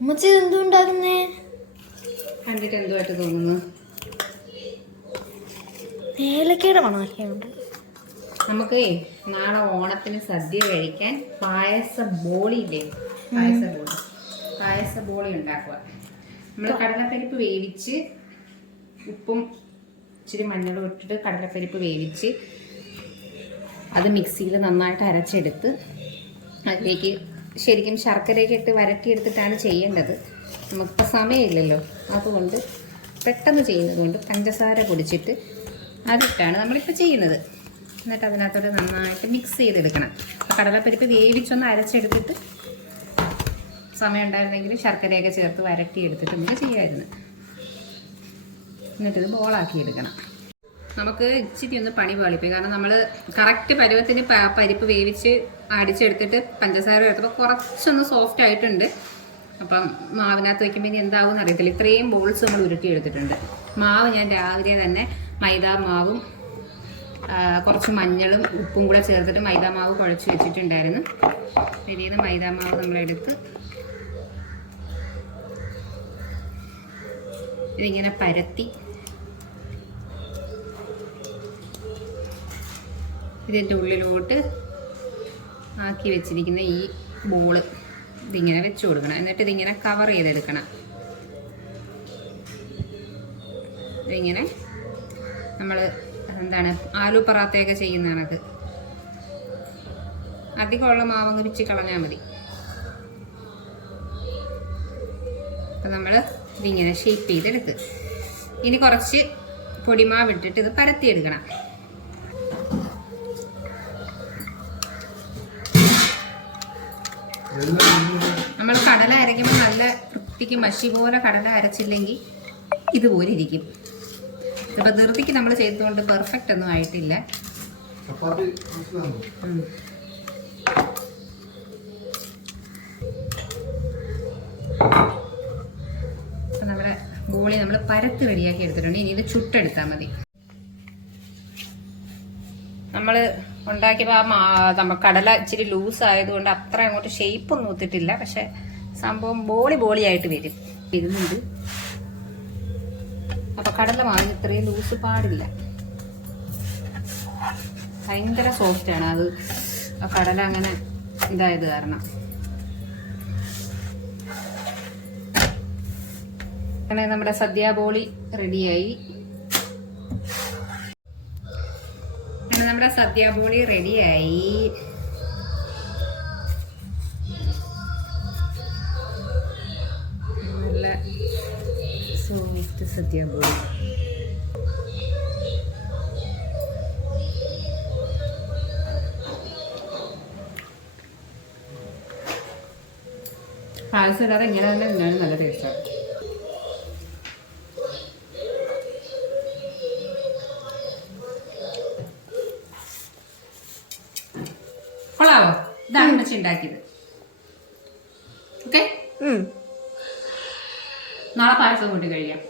അമ്മച്ചി എന്തുണ്ടാക്കുന്നേ കണ്ടിട്ട് എന്തുമായിട്ട് തോന്നുന്നു? ഏലക്കയുടെ മണമൊക്കെ നമുക്കേ നാളെ ഓണത്തിന് സദ്യ കഴിക്കാൻ പായസ ബോളി ഇല്ലേ പായസ ബോളി. പായസ ബോളി ഉണ്ടാക്കുക. നമ്മൾ കടലപ്പരിപ്പ് വേവിച്ച് ഉപ്പും ഇച്ചിരി മഞ്ഞളും ഇട്ടിട്ട് കടലപ്പരിപ്പ് വേവിച്ച് അത് മിക്സിയിൽ നന്നായിട്ട് അരച്ചെടുത്ത് അതിലേക്ക് ശരിക്കും ശർക്കരയൊക്കെ ഇട്ട് വരട്ടിയെടുത്തിട്ടാണ് ചെയ്യേണ്ടത്. നമുക്കിപ്പോൾ സമയമില്ലല്ലോ. അതുകൊണ്ട് പെട്ടെന്ന് ചെയ്യുന്നത് കൊണ്ട് പഞ്ചസാര പൊടിച്ചിട്ട് അതിട്ടാണ് നമ്മളിപ്പോൾ ചെയ്യുന്നത്. എന്നിട്ട് അതിനകത്തോട്ട് നന്നായിട്ട് മിക്സ് ചെയ്തെടുക്കണം. അപ്പോൾ കടലപ്പരിപ്പ് വേവിച്ചൊന്ന് അരച്ചെടുത്തിട്ട് സമയം ഉണ്ടായിരുന്നെങ്കിൽ ശർക്കരയൊക്കെ ചേർത്ത് വരട്ടിയെടുത്തിട്ട് നമുക്ക് ചെയ്യാമായിരുന്നു. എന്നിട്ടിത് ബോളാക്കി എടുക്കണം നമുക്ക് ഇച്ചിരി ഒന്ന് പണി പാളിപ്പോയി. കാരണം നമ്മൾ കറക്റ്റ് പരുവത്തിന് പരിപ്പ് വേവിച്ച് അടിച്ചെടുത്തിട്ട് പഞ്ചസാര എടുത്തപ്പോൾ കുറച്ചൊന്ന് സോഫ്റ്റ് ആയിട്ടുണ്ട്. അപ്പം മാവിനകത്ത് വയ്ക്കുമ്പോൾ ഇനി എന്താവും അറിയത്തില്ല ഇത്രയും ബോൾസ് നമ്മൾ ഉരുട്ടി എടുത്തിട്ടുണ്ട് മാവ് ഞാൻ രാവിലെ തന്നെ മൈദാ മാവും കുറച്ച് മഞ്ഞളും ഉപ്പും കൂടെ ചേർത്തിട്ട് മൈദാ മാവ് കുഴച്ച് വെച്ചിട്ടുണ്ടായിരുന്നു. വലിയത് മൈദാ മാവ് നമ്മളെടുത്ത് ഇതിങ്ങനെ പരത്തി ഇതിന്റെ ഉള്ളിലോട്ട് ആക്കി വെച്ചിരിക്കുന്ന ഈ ബോൾ ഇതിങ്ങനെ വെച്ച് കൊടുക്കണം. എന്നിട്ട് ഇതിങ്ങനെ കവർ ചെയ്തെടുക്കണം. ഇതിങ്ങനെ നമ്മൾ എന്താണ് ആലു പറാത്തയൊക്കെ ചെയ്യുന്നതാണത്. അധികമുള്ള മാവങ്ങ് പിച്ച് കളഞ്ഞാൽ മതി. അപ്പം നമ്മൾ ഇതിങ്ങനെ ഷേപ്പ് ചെയ്തെടുത്ത് ഇനി കുറച്ച് പൊടിമാവ് ഇട്ടിട്ട് ഇത് പരത്തിയെടുക്കണം. നമ്മൾ കടല അരയ്ക്കുമ്പോൾ നല്ല വൃത്തിക്ക് മഷി പോലെ കടല അരച്ചില്ലെങ്കിൽ ഇതുപോലെ ഇരിക്കും. ഇപ്പം ധൃതിക്ക് നമ്മൾ ചെയ്തതുകൊണ്ട് പെർഫെക്റ്റ് ഒന്നും ആയിട്ടില്ല. നമ്മുടെ ഗോളി നമ്മൾ പരത്ത് റെഡിയാക്കി എടുത്തിട്ടുണ്ട്. ഇനി ഇത് ചുട്ടെടുത്താൽ മതി. നമ്മൾ ഉണ്ടാക്കിയപ്പോൾ ആ നമ്മ കടല ഇച്ചിരി ലൂസ് ആയതുകൊണ്ട് അത്ര അങ്ങോട്ട് ഷേപ്പ് ഒന്നും ഒത്തിട്ടില്ല. പക്ഷെ സംഭവം ബോളി ബോളിയായിട്ട് വരും. വരുന്നുണ്ട്. അപ്പൊ കടല മാറി ഇത്രയും ലൂസ് പാടില്ല. ഭയങ്കര സോഫ്റ്റ് ആണ്. അത് കടല അങ്ങനെ ഇതായത് കാരണം. അങ്ങനെ നമ്മുടെ സദ്യ ബോളി റെഡിയായി നമ്മുടെ സദ്യാബോളി റെഡിയായി. നല്ല സോഫ്റ്റ് സദ്യാബോളി പായസം ഇല്ലാതെ ഇങ്ങനെ തന്നെ തിന്നാനും നല്ല ടേസ്റ്റാണ് കൊള്ളാവോ? ഇതാണ് വെച്ച് ഉണ്ടാക്കിയത് ഓക്കെ നാളെ പായസം കൂട്ടി കഴിക്കാം